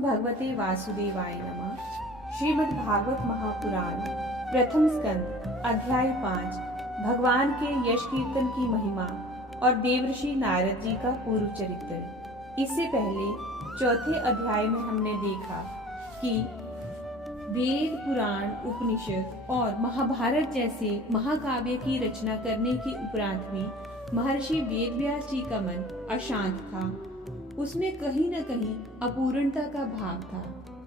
भगवते वासुदेवाय नमः। श्रीमद् भागवत महापुराण प्रथम स्कंद अध्याय 5 भगवान के यश कीर्तन की महिमा और देवर्षि नारद जी का पूर्व चरित्र। इससे पहले चौथे अध्याय में हमने देखा कि वेद, पुराण, उपनिषद और महाभारत जैसे महाकाव्य की रचना करने के उपरांत भी महर्षि वेदव्यास जी का मन अशांत था। उसमें कहीं न कहीं अपूर्णता का भाव था।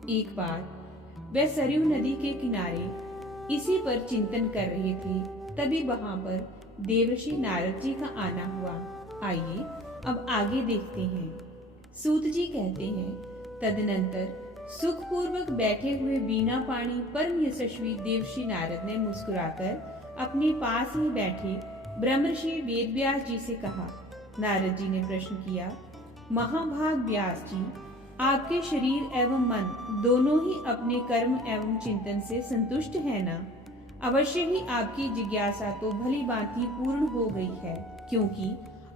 एक बार वह सरयू नदी के किनारे इसी पर चिंतन कर रहे थे, तभी वहां पर देवर्षि नारद जी का आना हुआ। आइए अब आगे देखते हैं। सूत जी कहते हैं, तदनंतर सुखपूर्वक बैठे हुए वीणा पाणी परम यशस्वी देवर्षि नारद ने मुस्कुराकर अपने पास ही बैठे ब्रह्मर्षि वेदव्यास जी से कहा। नारद जी ने प्रश्न किया, महाभाग व्यास जी, आपके शरीर एवं मन दोनों ही अपने कर्म एवं चिंतन से संतुष्ट है ना? अवश्य ही आपकी जिज्ञासा तो भली भांति पूर्ण हो गई है, क्योंकि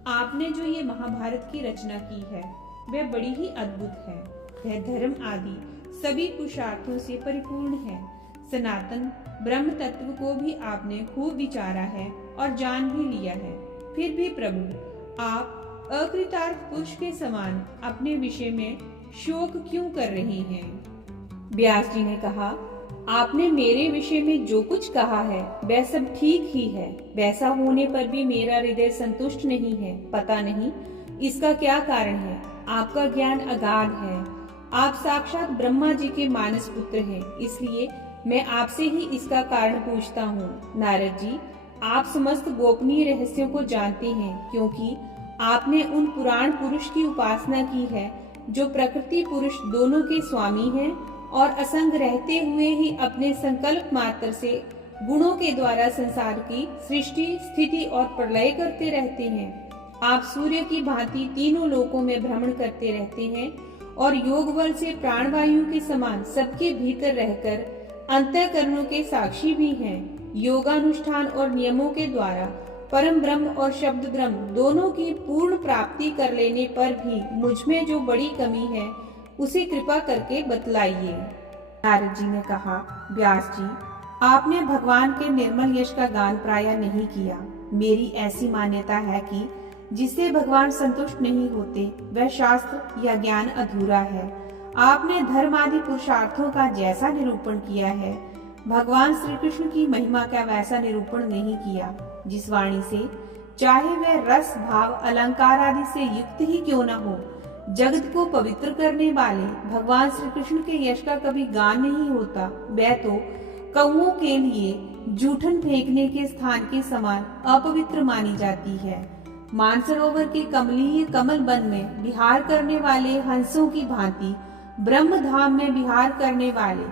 आपने जो ये महाभारत की रचना की है वह बड़ी ही अद्भुत है। वह धर्म आदि सभी पुरुषार्थों से परिपूर्ण है। सनातन ब्रह्म तत्व को भी आपने खूब विचारा है और जान भी लिया है। फिर भी प्रभु, आप अकृतार्थ पुरुष के समान अपने विषय में शोक क्यों कर रहे हैं? व्यास जी ने कहा, आपने मेरे विषय में जो कुछ कहा है वह सब ठीक ही है। वैसा होने पर भी मेरा हृदय संतुष्ट नहीं है। पता नहीं इसका क्या कारण है। आपका ज्ञान अगाध है। आप साक्षात ब्रह्मा जी के मानस पुत्र हैं, इसलिए मैं आपसे ही इसका कारण पूछता हूँ। नारद जी, आप समस्त गोपनीय रहस्यों को जानते हैं, क्योंकि आपने उन पुराण पुरुष की उपासना की है जो प्रकृति पुरुष दोनों के स्वामी हैं और असंग रहते हुए ही अपने संकल्प मात्र से गुणों के द्वारा संसार की सृष्टि, स्थिति और प्रलय करते रहते हैं। आप सूर्य की भांति तीनों लोकों में भ्रमण करते रहते हैं और योग बल से प्राणवायु के समान सबके भीतर रहकर अंतःकरणों के साक्षी भी हैं। योगानुष्ठान और नियमों के द्वारा परम ब्रह्म और शब्द ब्रह्म दोनों की पूर्ण प्राप्ति कर लेने पर भी मुझ में जो बड़ी कमी है उसे कृपा करके बतलाइए। नारद जी ने कहा, व्यास जी, आपने भगवान के निर्मल यश का गान प्राय नहीं किया। मेरी ऐसी मान्यता है कि जिससे भगवान संतुष्ट नहीं होते वह शास्त्र या ज्ञान अधूरा है। आपने धर्म आदि पुरुषार्थों का जैसा निरूपण किया है, भगवान श्री कृष्ण की महिमा का वैसा निरूपण नहीं किया। जिस वाणी से चाहे वह रस, भाव, अलंकार आदि से युक्त ही क्यों न हो, जगत को पवित्र करने वाले भगवान श्री कृष्ण के यश का कभी गान नहीं होता। वह तो कौओं के लिए जूठन फेंकने के स्थान के समान अपवित्र मानी जाती है। मानसरोवर के कमलीय कमल वन में विहार करने वाले हंसों की भांति ब्रह्म धाम में विहार करने वाले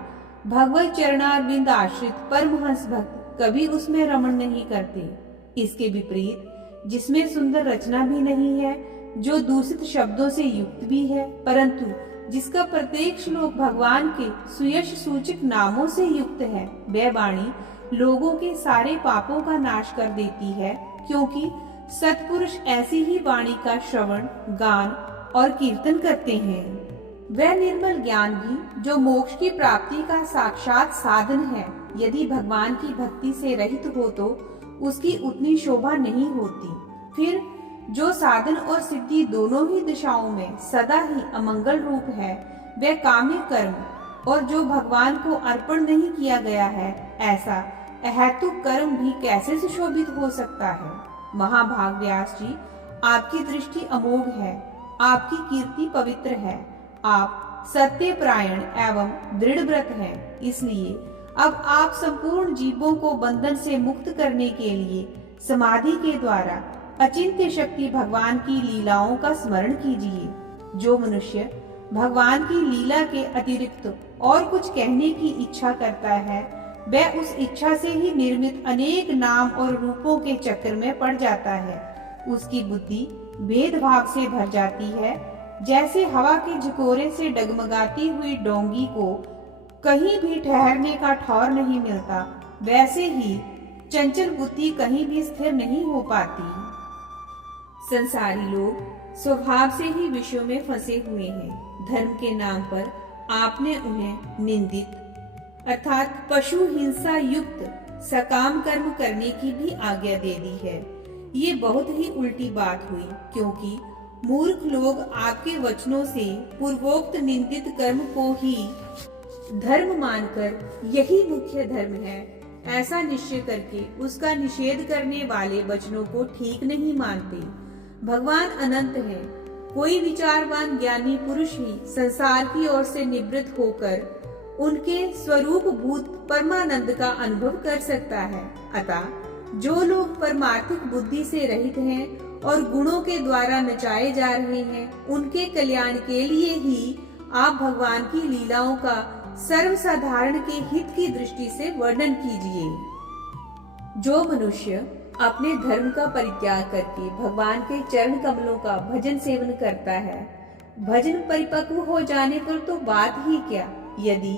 भगवत चरणारविंद आश्रित परमहंस भक्त कभी उसमें रमण नहीं करते। इसके विपरीत जिसमें सुंदर रचना भी नहीं है, जो दूषित शब्दों से युक्त भी है, परंतु जिसका प्रत्येक श्लोक भगवान के सुयश सूचक नामों से युक्त है, वह वाणी लोगों के सारे पापों का नाश कर देती है, क्योंकि सत्पुरुष ऐसी ही वाणी का श्रवण, गान और कीर्तन करते हैं। वह निर्मल ज्ञान भी जो मोक्ष की प्राप्ति का साक्षात साधन है, यदि भगवान की भक्ति से रहित हो तो उसकी उतनी शोभा नहीं होती। फिर जो साधन और सिद्धि दोनों ही दिशाओं में सदा ही अमंगल रूप है, वह काम्य कर्म, और जो भगवान को अर्पण नहीं किया गया है, ऐसा अहेतुक कर्म भी कैसे सुशोभित हो सकता है? महाभाग व्यास जी, आपकी दृष्टि अमोघ है, आपकी कीर्ति पवित्र है, आप सत्यपरायण एवं दृढ़ व्रत हैं। इसलिए अब आप संपूर्ण जीवों को बंधन से मुक्त करने के लिए समाधि के द्वारा अचिंत्य शक्ति भगवान की लीलाओं का स्मरण कीजिए। जो मनुष्य भगवान की लीला के अतिरिक्त और कुछ कहने की इच्छा करता है, वह उस इच्छा से ही निर्मित अनेक नाम और रूपों के चक्कर में पड़ जाता है। उसकी बुद्धि भेदभाव से भर जाती है। जैसे हवा के झकोरे से डगमगाती हुई डोंगी को कहीं भी ठहरने का ठौर नहीं मिलता, वैसे ही चंचल बुद्धि कहीं भी स्थिर नहीं हो पाती। संसारी लोग स्वभाव से ही विषयों में फंसे हुए हैं। धर्म के नाम पर आपने उन्हें निंदित अर्थात पशु हिंसा युक्त सकाम कर्म करने की भी आज्ञा दे दी है। ये बहुत ही उल्टी बात हुई, क्योंकि मूर्ख लोग आपके वचनों से पूर्वोक्त निंदित कर्म को ही धर्म मानकर यही मुख्य धर्म है ऐसा निश्चय करके उसका निषेध करने वाले वचनों को ठीक नहीं मानते। भगवान अनंत हैं। कोई विचारवान ज्ञानी पुरुष ही संसार की ओर से निवृत्त होकर उनके स्वरूप भूत परमानंद का अनुभव कर सकता है। अतः जो लोग परमार्थिक बुद्धि से रहित हैं और गुणों के द्वारा नचाए जा रहे हैं, उनके कल्याण के लिए ही आप भगवान की लीलाओं का सर्वसाधारण के हित की दृष्टि से वर्णन कीजिए। जो मनुष्य अपने धर्म का परित्याग करके भगवान के चरण कमलों का भजन सेवन करता है, भजन परिपक्व हो जाने पर तो बात ही क्या, यदि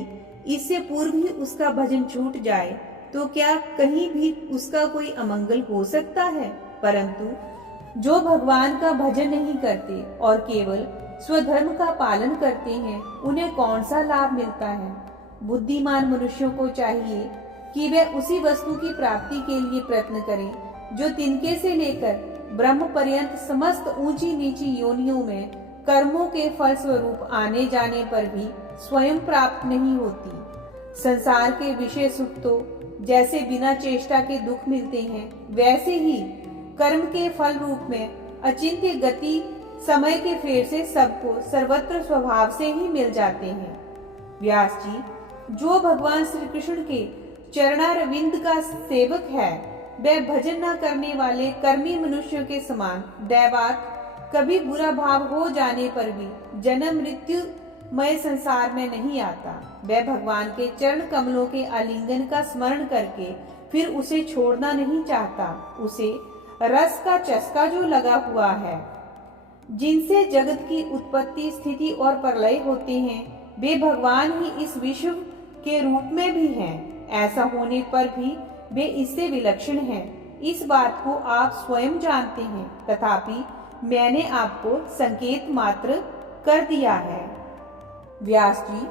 इससे पूर्व ही उसका भजन छूट जाए तो क्या कहीं भी उसका कोई अमंगल हो सकता है। परंतु जो भगवान का भजन नहीं करते और केवल स्वधर्म का पालन करते हैं, उन्हें कौन सा लाभ मिलता है। बुद्धिमान मनुष्यों को चाहिए कि वे उसी वस्तु की प्राप्ति के लिए प्रयत्न करें जो तिनके से लेकर ब्रह्म पर्यंत समस्त ऊंची नीची योनियों में कर्मों के फल स्वरूप आने जाने पर भी स्वयं प्राप्त नहीं होती। संसार के विषय सुख तो जैसे बिना चेष्टा के दुख मिलते हैं, वैसे ही कर्म के फल रूप में अचिंत्य गति समय के फेर से सबको सर्वत्र स्वभाव से ही मिल जाते हैं। व्यास जी, जो भगवान श्री कृष्ण के चरणारविंद का सेवक है, वह भजन न करने वाले कर्मी मनुष्यों के समान दैवात कभी बुरा भाव हो जाने पर भी जन्म मृत्युमय संसार में नहीं आता। वह भगवान के चरण कमलों के आलिंगन का स्मरण करके फिर उसे छोड़ना नहीं चाहता। उसे रस का चस्का जो लगा हुआ है, जिनसे जगत की उत्पत्ति स्थिति और प्रलय होते हैं, वे भगवान ही इस विश्व के रूप में भी हैं। ऐसा होने पर भी वे इससे विलक्षण हैं। इस बात को आप स्वयं जानते हैं, तथापि मैंने आपको संकेत मात्र कर दिया है। व्यास जी,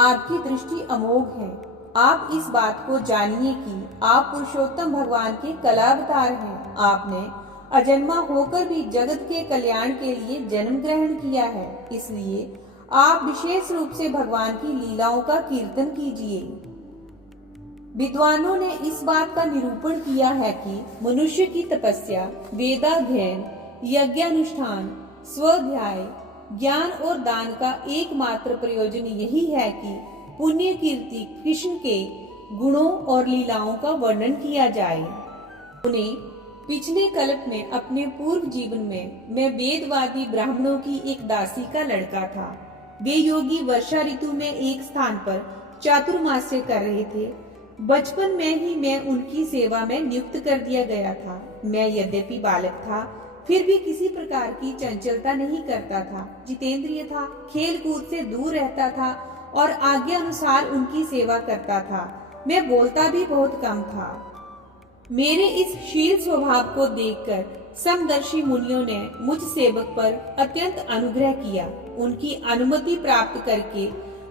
आपकी दृष्टि अमोघ है। आप इस बात को जानिए कि आप पुरुषोत्तम भगवान के कलावतार हैं। आपने अजन्मा होकर भी जगत के कल्याण के लिए जन्म ग्रहण किया है, इसलिए आप विशेष रूप से भगवान की लीलाओं का कीर्तन कीजिए। विद्वानों ने इस बात का निरूपण किया है कि मनुष्य की तपस्या, वेदाध्ययन, यज्ञानुष्ठान, स्वाध्याय, ज्ञान और दान का एकमात्र प्रयोजन यही है कि पुण्य कीर्ति कृष्ण के गुणों और लीलाओं का वर्णन किया जाए। उन्हें पिछले कल्प में अपने पूर्व जीवन में मैं वेदवादी ब्राह्मणों की एक दासी का लड़का था। वे योगी वर्षा ऋतु में एक स्थान पर चातुर्मास्य कर रहे थे। बचपन में ही मैं उनकी सेवा में नियुक्त कर दिया गया था। मैं यद्यपि बालक था, फिर भी किसी प्रकार की चंचलता नहीं करता था। जितेंद्रिय था, खेल कूद से दूर रहता था और आज्ञा अनुसार उनकी सेवा करता था। मैं बोलता भी बहुत कम था। मेरे इस शील स्वभाव को देखकर समदर्शी मुनियों ने मुझ सेवक पर अत्यंत अनुग्रह किया। उनकी अनुमति प्राप्त करके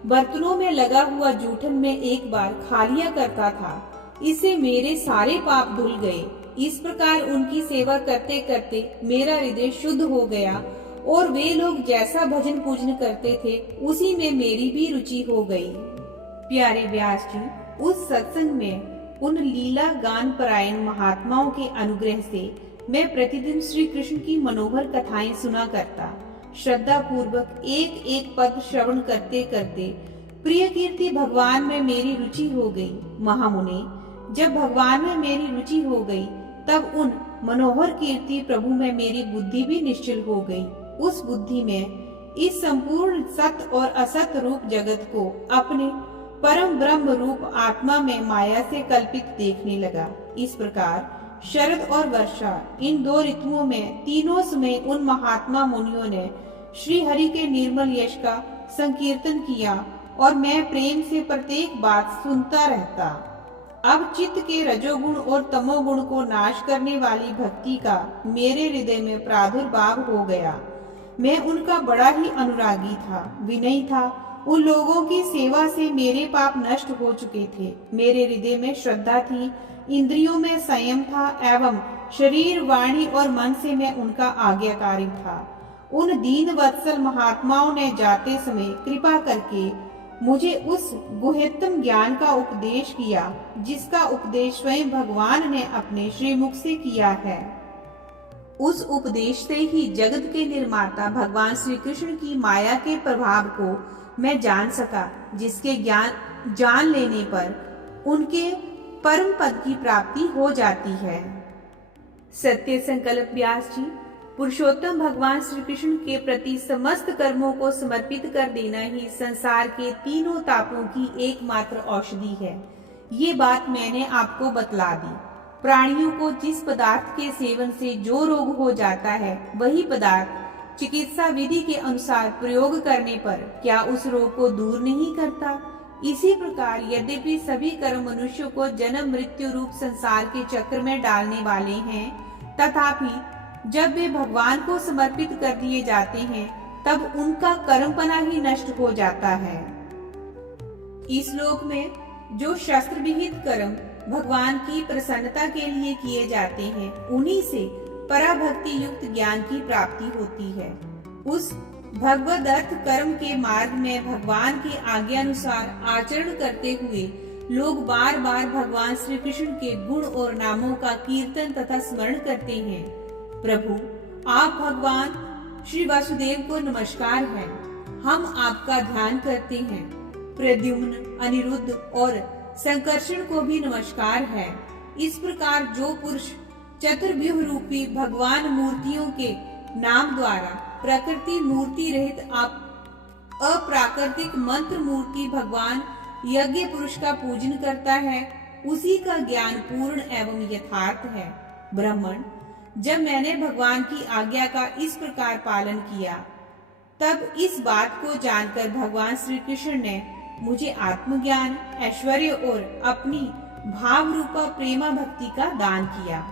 बर्तनों में लगा हुआ जूठन में एक बार खा लिया करता था। इससे मेरे सारे पाप धुल गए। इस प्रकार उनकी सेवा करते करते मेरा हृदय शुद्ध हो गया और वे लोग जैसा भजन पूजन करते थे, उसी में मेरी भी रुचि हो गई। प्यारे व्यास जी, उस सत्संग में उन लीला गान परायण महात्माओं के अनुग्रह से मैं प्रतिदिन श्री कृष्ण की मनोहर कथाएं सुना करता। श्रद्धा पूर्वक एक एक पद श्रवण करते करते प्रिय कीर्ति भगवान में मेरी रुचि हो गई। महामुने, जब भगवान में मेरी रुचि हो गई, तब उन मनोहर कीर्ति प्रभु में मेरी बुद्धि भी निश्चल हो गई। उस बुद्धि में इस संपूर्ण सत्य और असत्य रूप जगत को अपने परम ब्रह्म रूप आत्मा में माया से कल्पित देखने लगा। इस प्रकार शरद और वर्षा, इन दो ऋतुओं में तीनों समय उन महात्मा मुनियों ने श्री हरि के निर्मल यश का संकीर्तन किया और मैं प्रेम से प्रत्येक बात सुनता रहता। अब चित्त के रजोगुण और तमोगुण को नाश करने वाली भक्ति का मेरे हृदय में प्रादुर्भाव हो गया। मैं उनका बड़ा ही अनुरागी था, विनयी था उन लोगों की सेवा से मेरे पाप नष्ट हो चुके थे। मेरे हृदय में श्रद्धा थी, इंद्रियों में संयम था एवं शरीर, वाणी और मन से मैं उनका आज्ञाकारी था। उन दीन वत्सल महात्माओं ने जाते समय कृपा करके मुझे उस गुह्यतम ज्ञान का उपदेश किया, जिसका उपदेश स्वयं भगवान ने अपने श्रीमुख से किया है। उस उपदेश से ही जगत के निर्माता भगवान श्री कृष्ण की माया के प्रभाव को मैं जान सका, जिसके ज्ञान जान लेने पर उनके परम पद की प्राप्ति हो जाती है। सत्य संकल्प व्यास जी, पुरुषोत्तम भगवान श्री कृष्ण के प्रति समस्त कर्मों को समर्पित कर देना ही संसार के तीनों तापों की एकमात्र औषधि है। ये बात मैंने आपको बतला दी। प्राणियों को जिस पदार्थ के सेवन से जो रोग हो जाता है, वही पदार्थ चिकित्सा विधि के अनुसार प्रयोग करने पर क्या उस रोग को दूर नहीं करता? इसी प्रकार यद्यपि सभी कर्म मनुष्य को जन्म मृत्यु रूप संसार के चक्र में डालने वाले हैं, तथापि जब वे भगवान को समर्पित कर दिए जाते हैं, तब उनका कर्मपना ही नष्ट हो जाता है। इस लोक में जो शस्त्र विहित कर्म भगवान की प्रसन्नता के लिए किए जाते हैं, उन्हीं से पराभक्ति युक्त ज्ञान की प्राप्ति होती है। उस भगवद अर्थ कर्म के मार्ग में भगवान की आज्ञा अनुसार आचरण करते हुए लोग बार बार भगवान श्री कृष्ण के गुण और नामों का कीर्तन तथा स्मरण करते हैं। प्रभु, आप भगवान श्री वासुदेव को नमस्कार है। हम आपका ध्यान करते हैं। प्रद्युम्न, अनिरुद्ध और संकर्षण को भी नमस्कार है। इस प्रकार जो पुरुष चतुर्व्यूह रूपी भगवान मूर्तियों के नाम द्वारा प्रकृति मूर्ति रहित अप्राकृतिक मंत्र मूर्ति भगवान यज्ञ पुरुष का पूजन करता है, उसी का ज्ञान पूर्ण एवं यथार्थ है। ब्राह्मण, जब मैंने भगवान की आज्ञा का इस प्रकार पालन किया, तब इस बात को जानकर भगवान श्री कृष्ण ने मुझे आत्मज्ञान, ऐश्वर्य और अपनी भाव रूपा प्रेमा भक्ति का दान किया।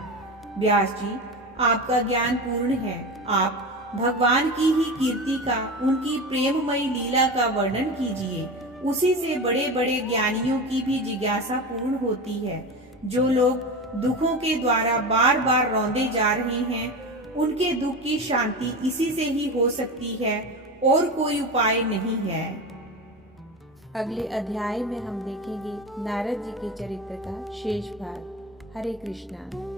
व्यास जी, आपका ज्ञान पूर्ण है। आप भगवान की ही कीर्ति का, उनकी प्रेममयी लीला का वर्णन कीजिए। उसी से बड़े बड़े ज्ञानियों की भी जिज्ञासा पूर्ण होती है। जो लोग दुखों के द्वारा बार बार रौंदे जा रहे हैं, उनके दुख की शांति इसी से ही हो सकती है, और कोई उपाय नहीं है। अगले अध्याय में हम देखेंगे नारद जी के चरित्र का शेष भाग। हरे कृष्णा।